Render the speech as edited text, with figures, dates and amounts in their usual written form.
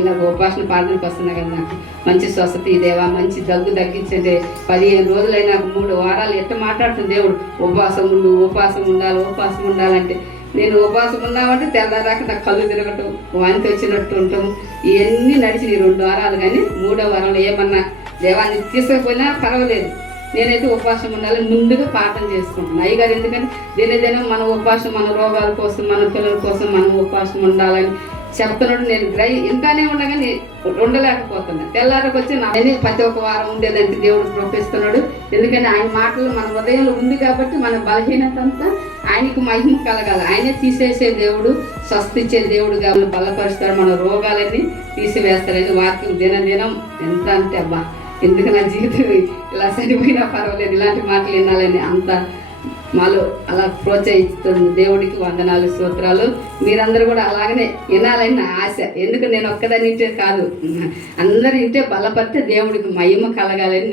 ఇలా ఉపాసన ప్రార్థనకు వస్తున్నా కదా, నాకు మంచి స్వస్థత దేవా, మంచి దగ్గు తగ్గించండి. 15 రోజులైనా 3 వారాలు ఎట్ట మాట్లాడుతుంది దేవుడు, ఉపవాసం ఉండు, ఉపవాసం ఉండాలి, ఉపవాసం ఉండాలంటే నేను ఉపవాసం ఉన్నామంటే తెల్లారాక నాకు కళ్ళు తిరగటం, వాంతి వచ్చినట్టు ఉంటాం. ఇవన్నీ నడిచి 2 వారాలు. కానీ 3వ వారంలో ఏమన్నా దేవాన్ని తీసుకపోయినా పర్వాలేదు, నేనైతే ఉపవాసం ఉండాలని ముందుగా ప్రార్థన చేసుకుంటున్నాను. అయ్యగారు ఎందుకంటే దినదినం మన ఉపవాసం, మన రోగాల కోసం, మన పిల్లల కోసం మనం ఉపవాసం ఉండాలని చెప్తున్నాడు. నేను ఇంకానే ఉండగానే ఉండలేకపోతున్నా. తెల్లారకు వచ్చి నేను ప్రతి ఒక్క వారం ఉండేదంటే దేవుడు ప్రోపిస్తున్నాడు. ఎందుకంటే ఆయన మాటలు మన హృదయంలో ఉంది కాబట్టి మన బలహీనత అంతా ఆయనకు మహిమ కలగాలి. ఆయనే తీసేసే దేవుడు, స్వస్థిచ్చే దేవుడు కాబట్టి బలపరుస్తాడు, మన రోగాలన్నీ తీసివేస్తాడని వాక్యం దినదినం ఎంత అంటే అబ్బా ఎందుకు నా జీవితం ఇలా సరిపోయినా పర్వాలేదు ఇలాంటి మాటలు వినాలని అంత మాలో అలా ప్రోత్సహిస్తుంది. దేవుడికి వందనాలు, స్తోత్రాలు. మీరందరూ కూడా అలాగనే వినాలని నా ఆశ. ఎందుకు నేను ఒక్కదాని ఇంటే కాదు, అందరూ ఇంటే బలపడితే దేవుడికి మహిమ కలగాలని